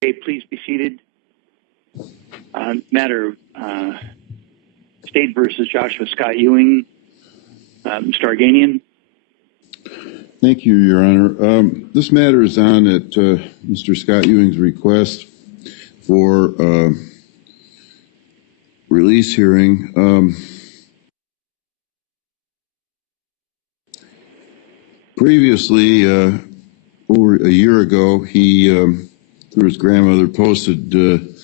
Okay, please be seated. Matter State versus Joshua Scott Ewing. Mr. Arganian. Thank you, Your Honor. This matter is on at Mr. Scott Ewing's request for release hearing. Previously, over a year ago, he, through his grandmother, posted the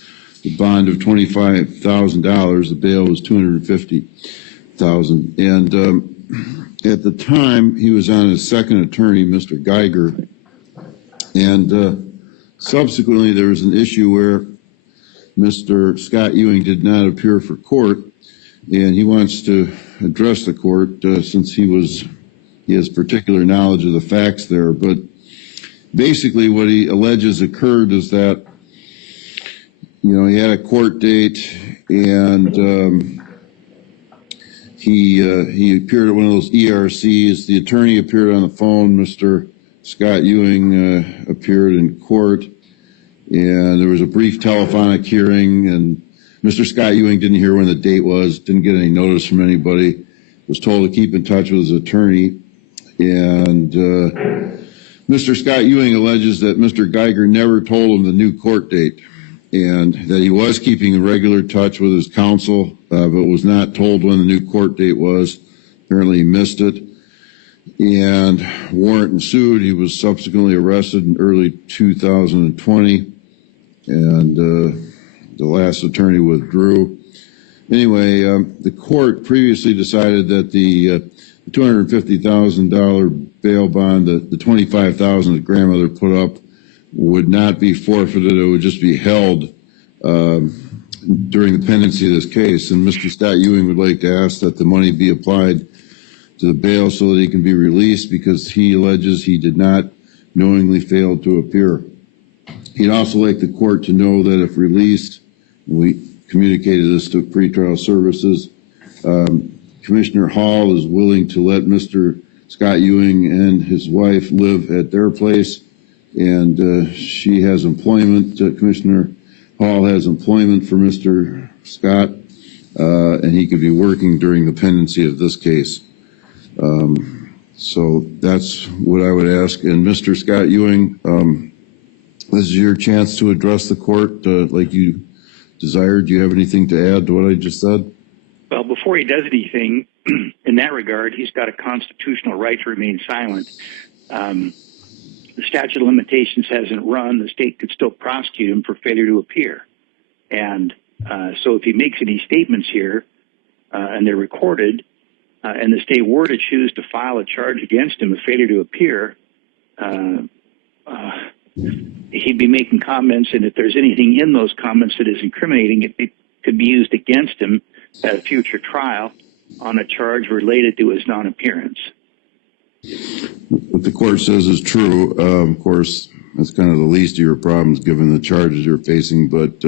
bond of $25,000. The bail was $250,000, and at the time he was on his second attorney, Mr. Geiger, and subsequently there was an issue where Mr. Scott Ewing did not appear for court, and he wants to address the court since he has particular knowledge of the facts there. But basically what he alleges occurred is that, you know, he had a court date, and he appeared at one of those ERCs. The attorney appeared on the phone. Mr. Scott Ewing appeared in court, and there was a brief telephonic hearing, and Mr. Scott Ewing didn't hear when the date was, didn't get any notice from anybody, was told to keep in touch with his attorney. And Mr. Scott Ewing alleges that Mr. Geiger never told him the new court date, and that he was keeping in regular touch with his counsel, but was not told when the new court date was. Apparently he missed it, and warrant ensued. He was subsequently arrested in early 2020, and the last attorney withdrew. Anyway, the court previously decided that the $250,000 bail bond, the $25,000 that grandmother put up, would not be forfeited. It would just be held during the pendency of this case. And Mr. Scott Ewing would like to ask that the money be applied to the bail so that he can be released, because he alleges he did not knowingly fail to appear. He'd also like the court to know that if released, and we communicated this to pretrial services, Commissioner Hall is willing to let Mr. Scott Ewing and his wife live at their place, and she has employment. Commissioner Hall has employment for Mr. Scott, and he could be working during the pendency of this case. So that's what I would ask. And Mr. Scott Ewing, this is your chance to address the court like you desired. Do you have anything to add to what I just said? Well, before he does anything in that regard, he's got a constitutional right to remain silent. The statute of limitations hasn't run. The state could still prosecute him for failure to appear. And so if he makes any statements here and they're recorded, and the state were to choose to file a charge against him of failure to appear, he'd be making comments, and if there's anything in those comments that is incriminating, it could be used against him at a future trial on a charge related to his non-appearance. What the court says is true. Of course, that's kind of the least of your problems given the charges you're facing, but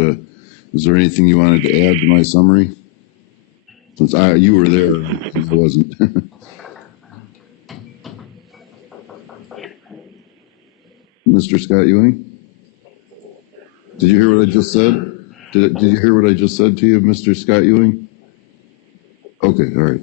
is there anything you wanted to add to my summary? Since you were there, I wasn't. Mr. Scott Ewing? Did you hear what I just said? Did you hear what I just said to you, Mr. Scott Ewing? Okay, all right.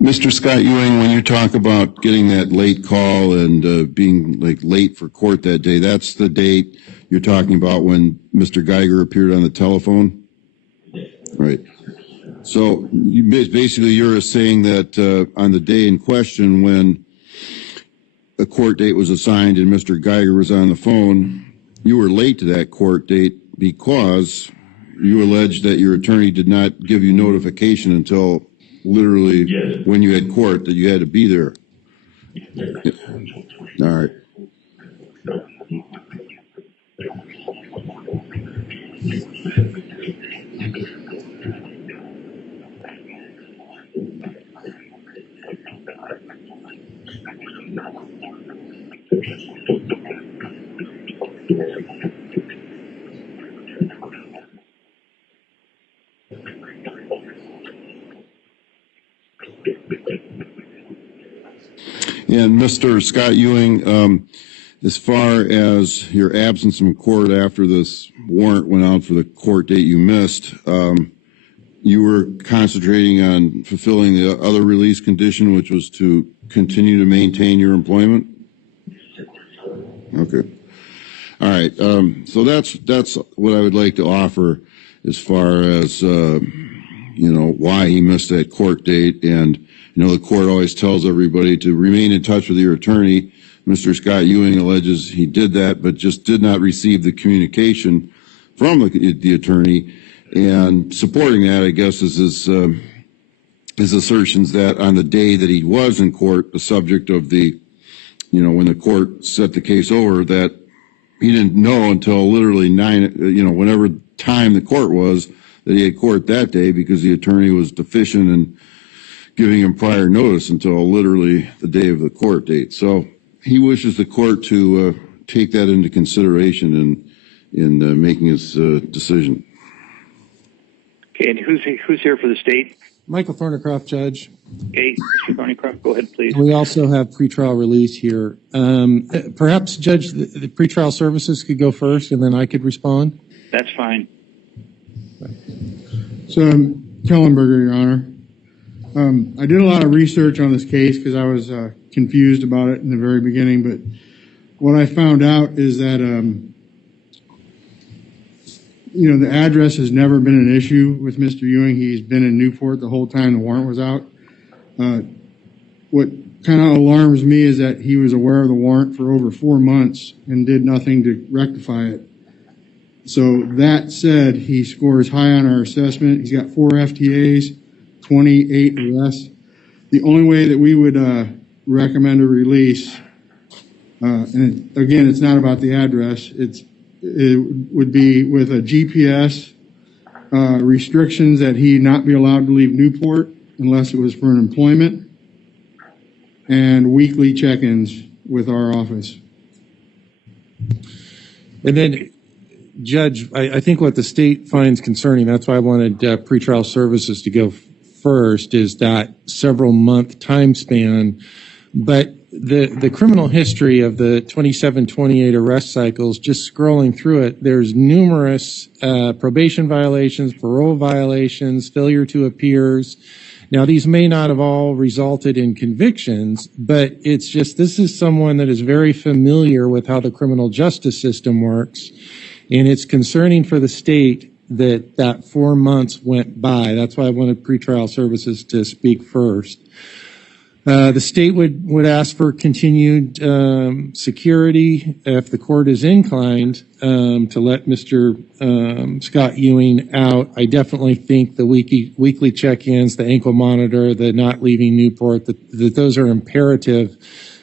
Mr. Scott Ewing, when you talk about getting that late call and being like late for court that day, that's the date you're talking about when Mr. Geiger appeared on the telephone? Right. So you're saying that on the day in question when a court date was assigned and Mr. Geiger was on the phone, you were late to that court date because you alleged that your attorney did not give you notification until literally when you had court that you had to be there. All right. And Mr. Scott Ewing, as far as your absence from court after this warrant went out for the court date you missed, you were concentrating on fulfilling the other release condition, which was to continue to maintain your employment? Okay. All right. So that's what I would like to offer as far as, why he missed that court date. And, the court always tells everybody to remain in touch with your attorney. Mr. Scott Ewing alleges he did that, but just did not receive the communication from the attorney. And supporting that, I guess, is his assertions that on the day that he was in court, the subject of the, when the court set the case over, that he didn't know until literally whenever time the court was, that he had court that day because the attorney was deficient in giving him prior notice until literally the day of the court date. So he wishes the court to take that into consideration in making his decision. Okay, and who's here for the state? Michael Thornycroft, Judge. Okay, Mr. Thornycroft, go ahead, please. We also have pretrial release here. Perhaps, Judge, the pretrial services could go first, and then I could respond? That's fine. So, Kellenberger, Your Honor. I did a lot of research on this case because I was confused about it in the very beginning, but what I found out is that, the address has never been an issue with Mr. Ewing. He's been in Newport the whole time the warrant was out. What kind of alarms me is that he was aware of the warrant for over 4 months and did nothing to rectify it. So that said, he scores high on our assessment. He's got 4 FTAs, 28 arrests. The only way that we would recommend a release, and again, it's not about the address, it would be with a GPS, restrictions that he not be allowed to leave Newport unless it was for an employment, and weekly check-ins with our office. And then, Judge, I think what the state finds concerning, that's why I wanted pretrial services to go first, is that several month time span. But the criminal history of the 27-28 arrest cycles, just scrolling through it, there's numerous probation violations, parole violations, failure to appears. Now, these may not have all resulted in convictions, but it's just this is someone that is very familiar with how the criminal justice system works. And it's concerning for the state that 4 months went by. That's why I wanted pretrial services to speak first. The state would ask for continued security if the court is inclined to let Mr. Scott Ewing out. I definitely think the weekly check-ins, the ankle monitor, the not leaving Newport, that those are imperative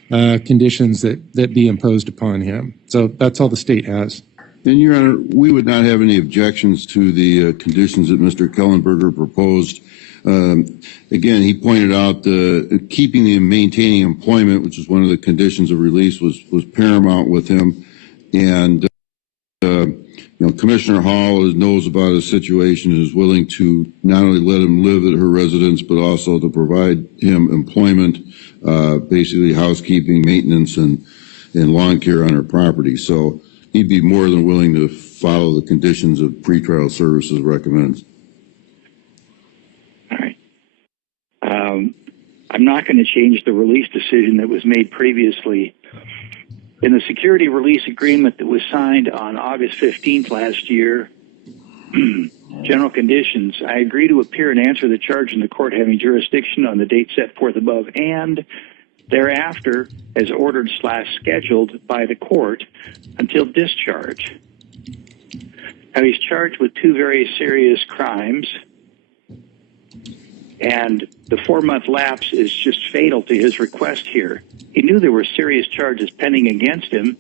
conditions that be imposed upon him. So that's all the state has. And, Your Honor, we would not have any objections to the conditions that Mr. Kellenberger proposed. Again, he pointed out keeping and maintaining employment, which is one of the conditions of release, was paramount with him. And, Commissioner Hall knows about his situation and is willing to not only let him live at her residence, but also to provide him employment, basically housekeeping, maintenance, and lawn care on her property. So he'd be more than willing to follow the conditions of pretrial services recommends. I'm not going to change the release decision that was made previously. In the security release agreement that was signed on August 15th last year, general conditions, I agree to appear and answer the charge in the court having jurisdiction on the date set forth above and thereafter as ordered / scheduled by the court until discharge. Now, he's charged with 2 very serious crimes, and the 4-month lapse is just fatal to his request here. He knew there were serious charges pending against him,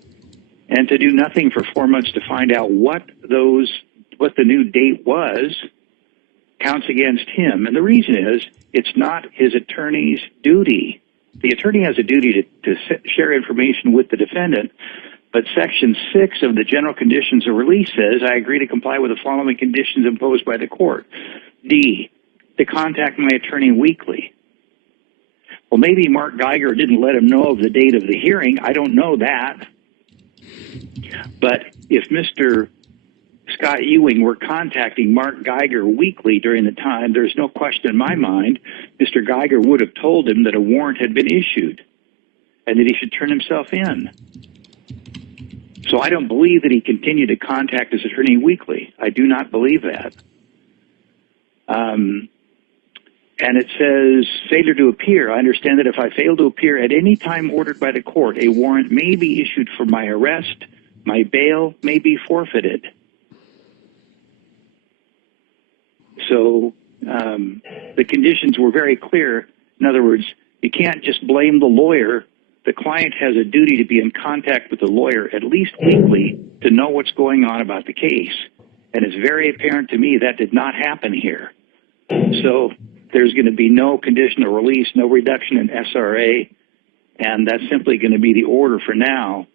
and to do nothing for 4 months to find out what the new date was counts against him. And the reason is it's not his attorney's duty. The attorney has a duty to share information with the defendant, but Section 6 of the General Conditions of Release says, I agree to comply with the following conditions imposed by the court. D, to contact my attorney weekly. Well, maybe Mark Geiger didn't let him know of the date of the hearing. I don't know that. But if Mr. Scott Ewing were contacting Mark Geiger weekly during the time, there's no question in my mind, Mr. Geiger would have told him that a warrant had been issued and that he should turn himself in. So I don't believe that he continued to contact his attorney weekly. I do not believe that. And it says, failure to appear. I understand that if I fail to appear at any time ordered by the court, a warrant may be issued for my arrest, my bail may be forfeited. So the conditions were very clear. In other words, you can't just blame the lawyer. The client has a duty to be in contact with the lawyer at least weekly to know what's going on about the case. And it's very apparent to me that did not happen here. So there's going to be no conditional release, no reduction in SRA, and that's simply going to be the order for now.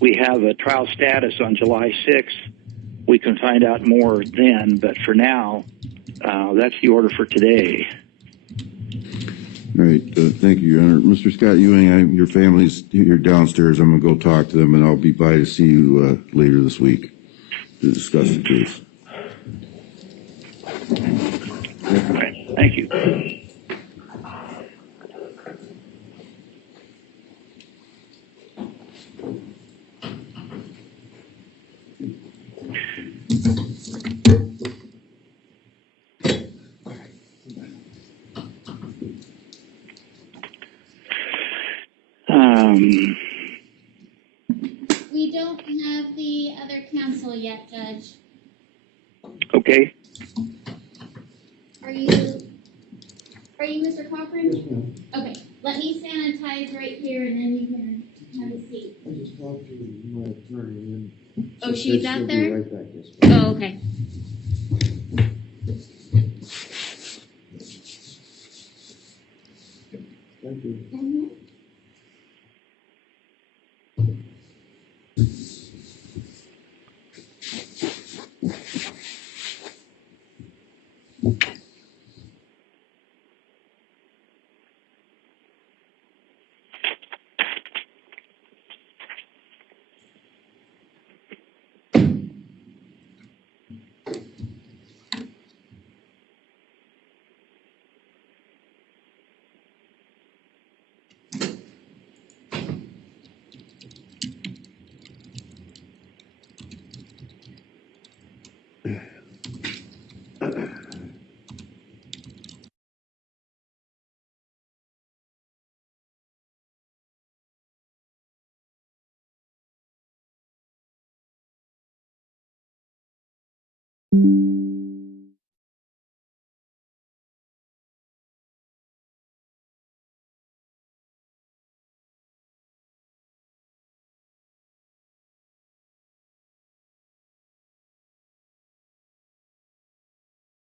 We have a trial status on July 6th. We can find out more then, but for now, that's the order for today. All right. Thank you, Your Honor. Mr. Scott Ewing, your family's here downstairs. I'm going to go talk to them, and I'll be by to see you later this week to discuss the case. Okay. Thank you. We don't have the other counsel yet, Judge. Okay. Are you Mr. Cochran? Yes, ma'am. Okay, let me sanitize right here and then you can have a seat. I just talked to my attorney and Oh, she she's said out she'll there? be right back, yes, ma'am. Oh, okay. Thank you. Mm-hmm.